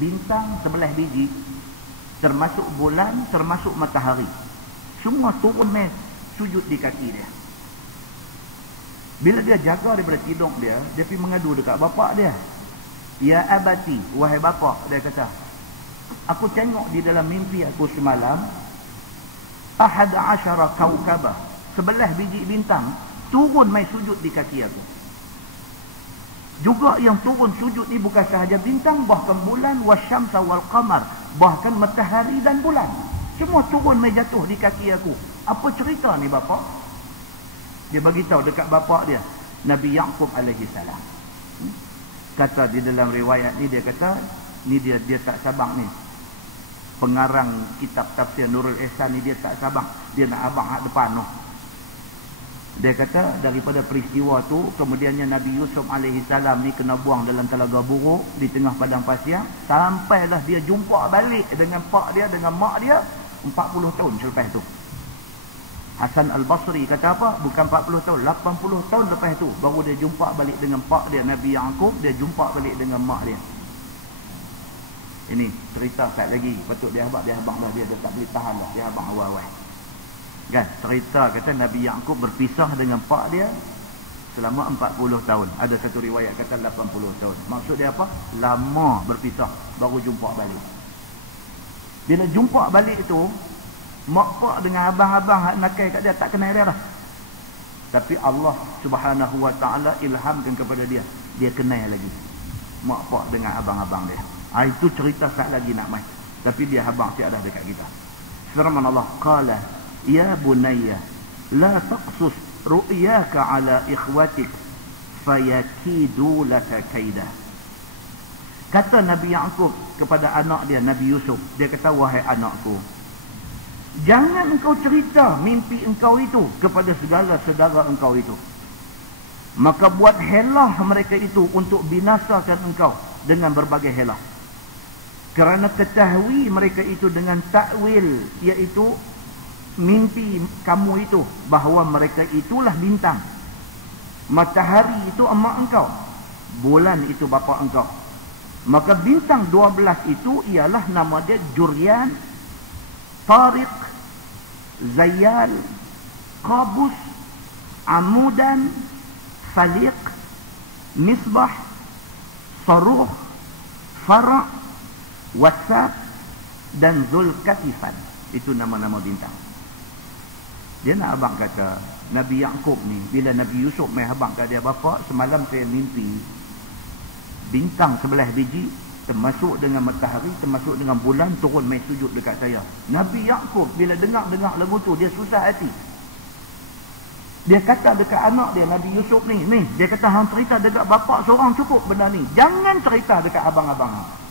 bintang 11 biji, termasuk bulan, termasuk matahari. Semua turun main sujud di kaki dia. Bila dia jaga daripada tidur dia pergi mengadu dekat bapak dia. Ya abati, wahai bapak, dia kata, aku tengok di dalam mimpi aku semalam 11 kaukabah, 11 biji bintang turun mai sujud di kaki aku. Juga yang turun sujud ni bukan sahaja bintang, bahkan bulan, wasyamsa wal qamar, bahkan matahari dan bulan. Semua turun mai jatuh di kaki aku. Apa cerita ni bapak? Dia bagi tahu dekat bapak dia, Nabi Yaqub alaihi salam. Kata di dalam riwayat ni, dia kata ni dia tak sabar ni. Pengarang kitab tafsir Nurul Ihsan ni dia tak sabar. Dia nak abang hak depan noh. Dia kata daripada peristiwa tu kemudiannya Nabi Yusuf alaihi salam ni kena buang dalam telaga buruk di tengah padang pasir, sampailah dia jumpa balik dengan pak dia, dengan mak dia 40 tahun selepas tu. Hasan Al-Basri kata apa? Bukan 40 tahun, 80 tahun lepas tu baru dia jumpa balik dengan pak dia Nabi Yaqub, dia jumpa balik dengan mak dia. Ini cerita sekali lagi, patut dia abang dah, dia tak boleh tahan dah, dia abang awal-awal. Kan, cerita kata Nabi Yaqub berpisah dengan pak dia selama 40 tahun. Ada satu riwayat kata 80 tahun. Maksud dia apa? Lama berpisah baru jumpa balik. Bila jumpa balik tu, mak pak dengan abang-abang hak nakal kat dia tak kenal dia dah. Tapi Allah Subhanahu wa taala ilhamkan kepada dia, dia kenal lagi mak pak dengan abang-abang dia. Itu cerita sat lagi nak mai. Tapi dia abang tiada dekat kita. Firman Allah, qala ya bunayya la taqsus ru'yaka ala ikhwatik fayakidu laka kaidah. Kata Nabi Yaqub kepada anak dia Nabi Yusuf, dia kata, wahai anakku, jangan engkau cerita mimpi engkau itu kepada segala saudara engkau itu. Maka buat helah mereka itu untuk binasakan engkau dengan berbagai helah. Kerana ketahui mereka itu dengan takwil, iaitu mimpi kamu itu, bahawa mereka itulah bintang, matahari itu emak engkau, bulan itu bapa engkau. Maka bintang 12 itu ialah nama dia Juryan, Tariq, Zayyal, Qabus, Amudan, Saliq, Misbah, Saruh, Fara', Wasaq dan Zulkatifan. Itu nama-nama bintang. Dia nak abang kata, Nabi Yaqub ni, bila Nabi Yusuf mai abang kata dia, bapa semalam saya mimpi bintang 11 biji, termasuk dengan matahari, termasuk dengan bulan turun mai sujud dekat saya. Nabi Yaqub bila dengar lagu tu, dia susah hati. Dia kata dekat anak dia Nabi Yusuf ni, dia kata hang cerita dekat bapa seorang cukup benda ni. Jangan cerita dekat abang-abang.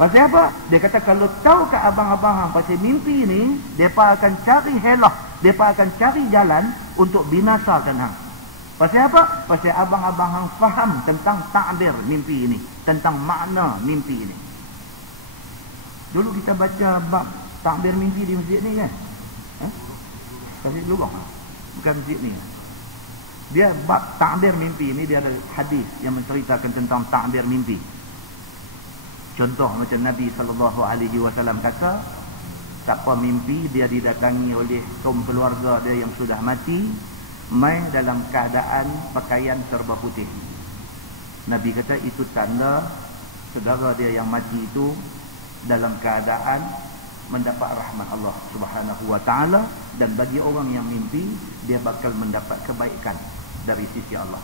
Pasal apa? Dia kata kalau tahu kat abang-abang hang pasal mimpi ni, depa akan cari helah, depa akan cari jalan untuk binasakan hang. Pasal apa? Pasal abang-abang hang faham tentang takbir mimpi ini, tentang makna mimpi ini. Dulu kita baca bab takbir mimpi di masjid ni kan? Masjid Lubang. Bukan masjid ni. Dia bab takbir mimpi ni, dia ada hadis yang menceritakan tentang takbir mimpi. Contoh macam Nabi SAW kata, siapa mimpi dia didatangi oleh kaum keluarga dia yang sudah mati, mai dalam keadaan pakaian serba putih. Nabi kata itu tanda saudara dia yang mati itu dalam keadaan mendapat rahmat Allah Subhanahu wa taala, dan bagi orang yang mimpi dia bakal mendapat kebaikan dari sisi Allah.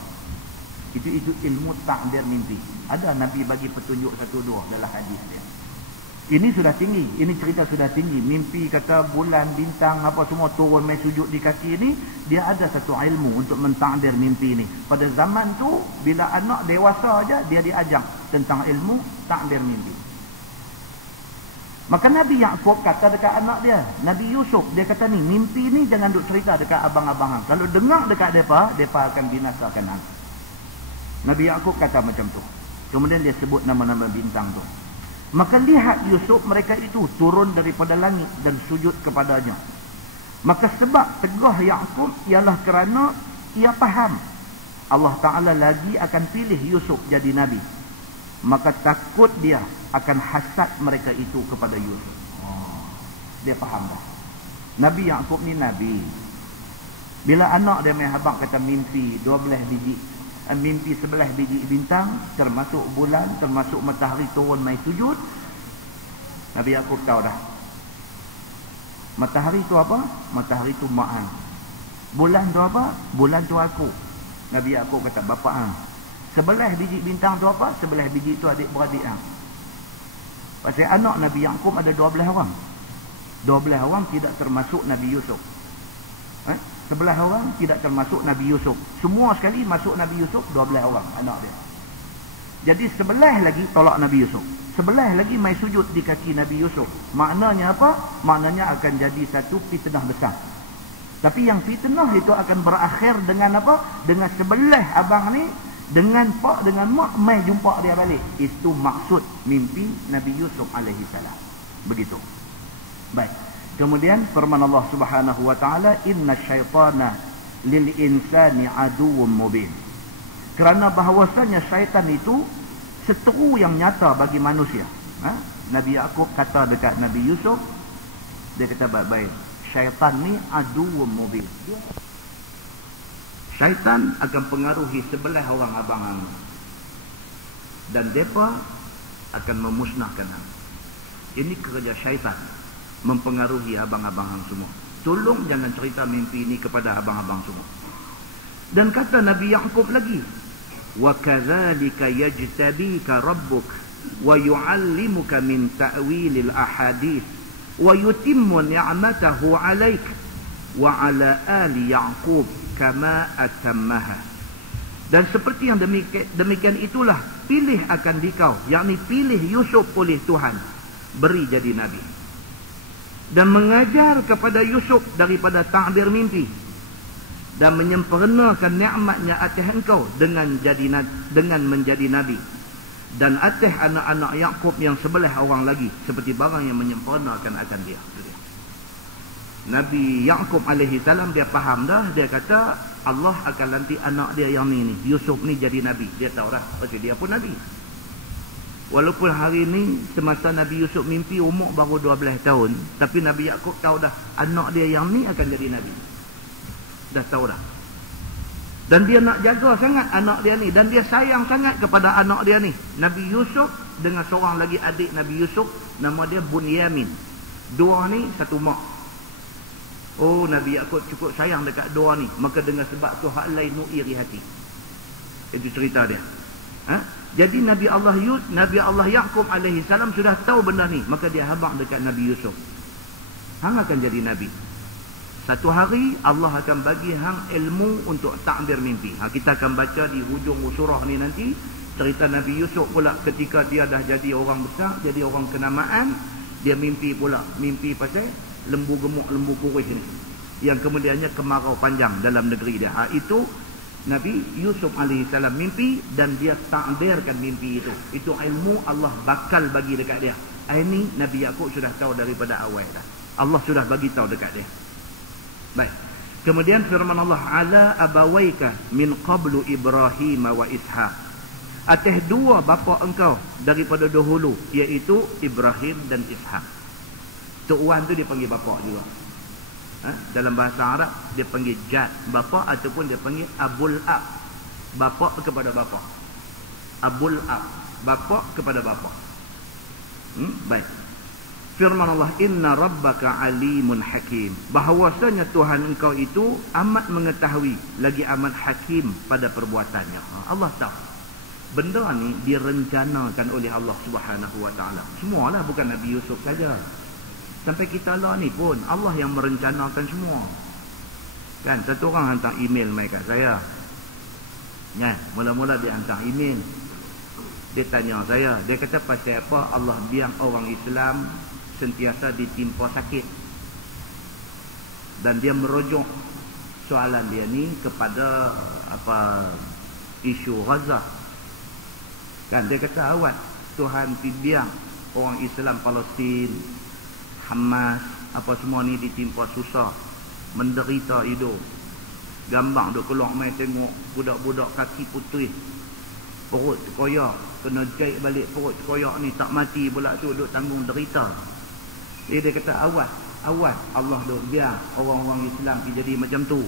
Itu ilmu takbir mimpi. Ada Nabi bagi petunjuk 1-2 dalam hadis dia. Ini sudah tinggi, ini cerita sudah tinggi. Mimpi kata bulan, bintang apa semua turun mai sujud di kaki ini, dia ada satu ilmu untuk mentakbir mimpi ini. Pada zaman tu bila anak dewasa aja dia diajar tentang ilmu takbir mimpi. Maka Nabi Yaqub kata dekat anak dia, Nabi Yusuf, dia kata ni, mimpi ni jangan duk cerita dekat abang-abang. Kalau dengar dekat depa akan binasakan hang. Nabi Yaqub kata macam tu. Kemudian dia sebut nama-nama bintang tu. Maka lihat Yusuf, mereka itu turun daripada langit dan sujud kepadanya. Maka sebab tegah Yaqub ialah kerana ia faham Allah Ta'ala lagi akan pilih Yusuf jadi Nabi. maka takut dia akan hasad mereka itu kepada Yusuf. Dia faham dah. Nabi Yaqub ni nabi. Bila anak dia main habaq kata mimpi 12 biji, mimpi 11 biji bintang, termasuk bulan, termasuk matahari turun mai sujud, Nabi Yaqub tahu dah. Matahari tu apa? Matahari tu mak hang. Bulan tu apa? Bulan tu aku. Nabi Yaqub kata bapa hang. 11 biji bintang tu apa? 11 biji tu adik-beradik hang. Pasal anak Nabi Yaqub ada 12 orang. 12 orang tidak termasuk Nabi Yusuf. 11 orang tidak termasuk Nabi Yusuf. Semua sekali masuk Nabi Yusuf 12 orang anak dia. Jadi 11 lagi tolak Nabi Yusuf. 11 lagi mai sujud di kaki Nabi Yusuf. Maknanya apa? Maknanya akan jadi satu fitnah besar. Tapi yang fitnah itu akan berakhir dengan apa? Dengan 11 abang ni dengan pak dengan mak mai jumpa dia balik. Itu maksud mimpi Nabi Yusuf alaihi salam. Begitu. Baik. Kemudian firman Allah Subhanahu wa taala, "Inna syaitana lil insani aduwwum mubin." Kerana bahawasanya syaitan itu seteru yang nyata bagi manusia. Nabi Yaqub kata dekat Nabi Yusuf, dia kata baik-baik, syaitan ni aduwwum mubin. Syaitan akan pengaruhi 11 orang abang hang. Dan mereka akan memusnahkan hang. Ini kerja syaitan, mempengaruhi abang-abang hang semua. Tolong jangan cerita mimpi ini kepada abang-abang semua. Dan kata Nabi Yaqub lagi, wa kadzalika yajtabika rabbuk wa yu'allimuka min ta'wilil ahadits wa yutimmu ni'matahu 'alaik wa 'ala ali Yaqub kama atammaha. Dan seperti yang demikian itulah pilih akan dikau, yakni pilih Yusuf oleh Tuhan, beri jadi nabi, dan mengajar kepada Yusuf daripada takbir mimpi, dan menyempurnakan nikmatnya atas engkau dengan menjadi nabi, dan atas anak-anak Yaqub yang 11 orang lagi seperti barang yang menyempurnakan akan dia. Nabi Yaqub alaihi salam dia faham dah. Dia kata Allah akan lantik anak dia yang ni Yusuf ni jadi nabi. Dia tahu dah pasal dia pun nabi. Walaupun hari ni semasa Nabi Yusuf mimpi umur baru 12 tahun, tapi Nabi Yaqub tahu dah anak dia yang ni akan jadi nabi. Dah tahu dah. Dan dia nak jaga sangat anak dia ni, dan dia sayang sangat kepada anak dia ni. Nabi Yusuf dengan seorang lagi adik Nabi Yusuf, nama dia Bunyamin. Dua ni satu mak. Oh, Nabi Yaqub cukup sayang dekat dua ni, maka dengan sebab tu hak lain iri hati. Itu cerita dia. Jadi Nabi Allah Yaqub alaihi salam sudah tahu benda ni, maka dia habaq dekat Nabi Yusuf. Hang akan jadi nabi. Satu hari Allah akan bagi hang ilmu untuk takbir mimpi. Kita akan baca di hujung surah ni nanti cerita Nabi Yusuf pula ketika dia dah jadi orang besar, jadi orang kenamaan, dia mimpi pula, mimpi pasal lembu gemuk, lembu kurih ni, yang kemudiannya kemarau panjang dalam negeri dia. Itu Nabi Yusuf alaihi salam mimpi, dan dia takbirkan mimpi itu. Itu ilmu Allah bakal bagi dekat dia. Ini Nabi Yaqub sudah tahu daripada awal dah. Allah sudah bagi tahu dekat dia. Baik. Kemudian firman Allah, ala abawaika min qablu Ibrahim wa Ishaq. Atas dua bapa engkau daripada dahulu, iaitu Ibrahim dan Ishaq. Tok Wan tu dia panggil bapa juga. Dalam bahasa Arab dia panggil jad, bapa, ataupun dia panggil abul ab, bapa kepada bapa. Abul ab, bapa kepada bapa. Baik. Firman Allah, inna rabbaka alimun hakim. Bahawasanya Tuhan engkau itu amat mengetahui lagi amat hakim pada perbuatannya. Allah tahu. Benda ni direncanakan oleh Allah Subhanahu wa taala. Semualah, bukan Nabi Yusuf saja. Sampai kita lah ni pun Allah yang merencanakan semua. Kan satu orang hantar email mai kat saya. Kan, mula-mula dia hantar email. Dia tanya saya, dia kata pasal apa Allah biang orang Islam sentiasa ditimpa sakit. Dan dia merujuk soalan dia ni kepada isu Gaza. Kan dia kata awak Tuhan biang orang Islam Palestin, Hamas, apa semua ni ditimpa susah, menderita hidup. Gambar duk keluar mai tengok budak-budak kaki putih perut koyak, kena jahit balik perut koyak ni, tak mati pula tu, duk tanggung derita. Dia kata awas Allah duk biar orang-orang Islam jadi macam tu.